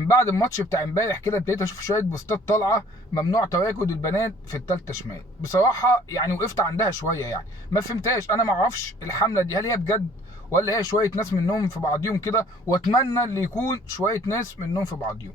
من بعد الماتش بتاع امبارح كده ابتديت اشوف شويه بوستات طالعه ممنوع تواجد البنات في الثالثه شمال. بصراحه يعني وقفت عندها شويه، يعني ما فهمتهاش. انا ما اعرفش الحمله دي هل هي بجد ولا هي شويه ناس منهم في بعضيهم كده، واتمنى اللي يكون شويه ناس منهم في بعضيهم.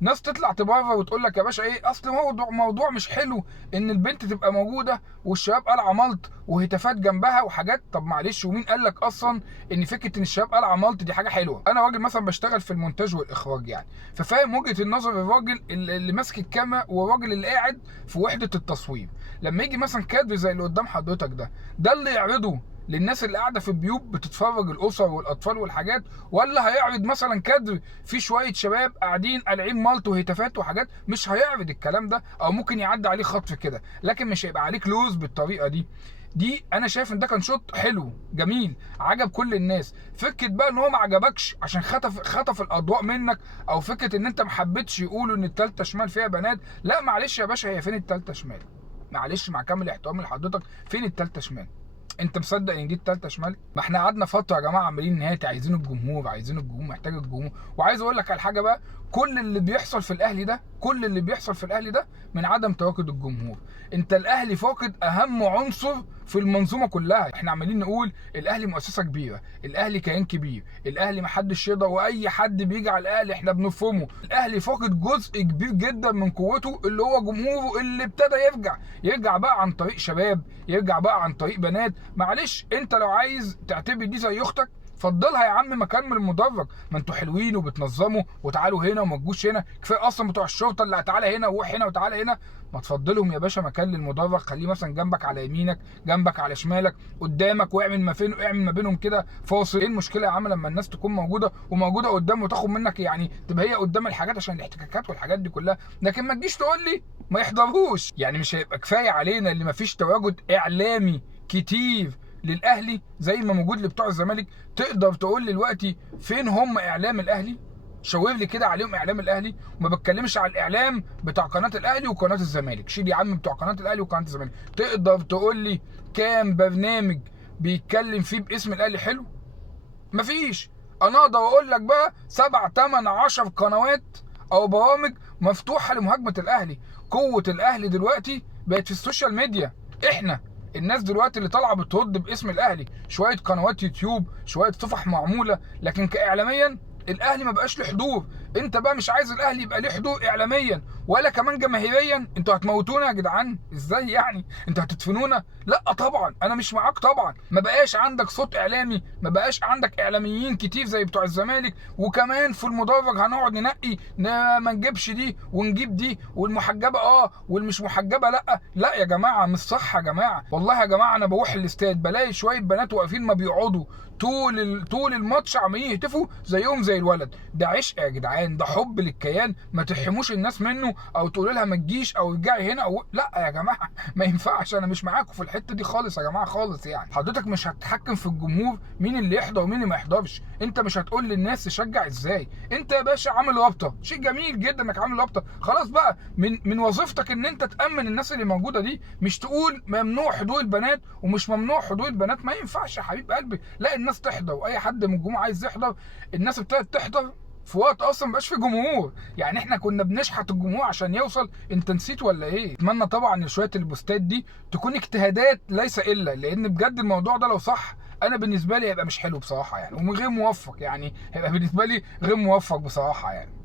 ناس تطلع تبرر وتقول لك يا باشا ايه، اصل موضوع مش حلو ان البنت تبقى موجوده والشباب قلعه ملط وهتافات جنبها وحاجات. طب معلش، ومين قال لك اصلا ان فكره ان الشباب قلعه ملط دي حاجه حلوه؟ انا راجل مثلا بشتغل في المونتاج والاخراج يعني، ففاهم وجهه النظر الراجل اللي ماسك الكاميرا والراجل اللي قاعد في وحده التصوير. لما يجي مثلا كادر زي اللي قدام حضرتك ده اللي يعرضه للناس اللي قاعده في البيوت بتتفرج، الاسر والاطفال والحاجات، ولا هيعرض مثلا كادر في شويه شباب قاعدين قالعين مالت وهتافات وحاجات؟ مش هيعرض الكلام ده، او ممكن يعدي عليه خطف كده، لكن مش هيبقى عليه كلوز بالطريقه دي. انا شايف ان ده كان شوط حلو جميل عجب كل الناس. فكره بقى ان هو ما عجبكش عشان خطف الاضواء منك، او فكره ان انت ما حبيتش يقولوا ان الثالثه شمال فيها بنات. لا معلش يا باشا، هي فين الثالثه شمال؟ معلش مع كامل احترامي لحضرتك، فين الثالثه شمال؟ انت مصدق ان دي الثالثه شمال؟ ما احنا قعدنا فتره يا جماعه عمالين نهاتي عايزين الجمهور، عايزين الجمهور، محتاج الجمهور. وعايز اقول لك على حاجه بقى، كل اللي بيحصل في الاهلي ده من عدم تواجد الجمهور. انت الاهلي فاقد اهم عنصر في المنظومه كلها. احنا عمالين نقول الاهلي مؤسسه كبيره، الاهلي كيان كبير، الاهلي ما حدش يقدر، واي حد بيجي على الاهلي احنا بنفهمه. الاهلي فاقد جزء كبير جدا من قوته اللي هو جمهوره، اللي ابتدى يرجع بقى عن طريق شباب، يرجع بقى عن طريق بنات. معلش انت لو عايز تعتبر دي زي اختك فضلها يا عم مكان من المدرج، ما انتوا حلوين وبتنظموا وتعالوا هنا وما تجوش هنا. كفايه اصلا بتوع الشرطه اللي تعالى هنا وروح هنا وتعالى هنا. ما تفضلهم يا باشا مكان للمدرج، خليه مثلا جنبك على يمينك، جنبك على شمالك، قدامك، واعمل ما بينهم كده فاصل. ايه المشكله يا عم لما الناس تكون موجوده قدام وتاخد منك، يعني تبقى هي قدام الحاجات عشان الاحتكاكات والحاجات دي كلها. لكن ما تجيش تقول لي ما يحضرهوش. يعني مش هيبقى كفايه علينا اللي ما فيش تواجد اعلامي كتير للاهلي زي ما موجود لبتوع الزمالك؟ تقدر تقول لي دلوقتي فين هم اعلام الاهلي؟ شاور لي كده عليهم اعلام الاهلي. وما بتكلمش على الاعلام بتاع قناه الاهلي وقناه الزمالك، شيل يا عم بتوع قناه الاهلي وقناه الزمالك. تقدر تقول لي كام برنامج بيتكلم فيه باسم الاهلي حلو؟ مفيش. انا اقدر اقول لك بقى 7 8 10 قنوات او برامج مفتوحه لمهاجمه الاهلي. قوه الاهلي دلوقتي بقت في السوشيال ميديا. احنا الناس دلوقتي اللي طالعه بترد باسم الاهلي شويه قنوات يوتيوب، شويه صفح معموله، لكن كاعلاميا الاهلي ما بقاش له حضور. انت بقى مش عايز الاهلي يبقى ليه حضور اعلاميا ولا كمان جماهيريا؟ انتوا هتموتونا يا جدعان ازاي يعني؟ انتوا هتدفنونا؟ لا طبعا انا مش معاك طبعا. ما بقاش عندك صوت اعلامي، ما بقاش عندك اعلاميين كتير زي بتوع الزمالك. وكمان في المدرج هنقعد ننقي ما نجيبش دي ونجيب دي، والمحجبه والمش محجبه لا يا جماعه، مش صح يا جماعه. والله يا جماعه انا بروح الاستاد بلاقي شويه بنات واقفين ما بيقعدوا طول الماتش عمالين يهتفوا زيهم زي الولد. ده عشق يا جدعان، ده حب للكيان، ما تحرموش الناس منه او تقولوا لها ما تجيش او ارجعي هنا او لا يا جماعه. ما ينفعش، انا مش معاكم في الحته دي خالص يا جماعه خالص. يعني حضرتك مش هتتحكم في الجمهور مين اللي يحضر ومين اللي ما يحضرش. انت مش هتقول للناس تشجع ازاي. انت يا باشا عامل رابطه، شيء جميل جدا انك عامل رابطه، خلاص بقى من وظيفتك ان انت تامن الناس اللي موجوده دي، مش تقول ممنوع حضور البنات ومش ممنوع حضور البنات. ما ينفعش يا حبيب قلبي. لا الناس تحضر، واي حد من الجمهور عايز يحضر. الناس ابتدت تحضر في وقت اصلا مبقاش في جمهور. يعني احنا كنا بنشحت الجمهور عشان يوصل، انت نسيت ولا ايه؟ اتمنى طبعا ان شويه البوستات دي تكون اجتهادات ليس الا، لان بجد الموضوع ده لو صح انا بالنسبه لي هيبقى مش حلو بصراحه يعني، وغير موفق يعني، هيبقى بالنسبه لي غير موفق بصراحه يعني.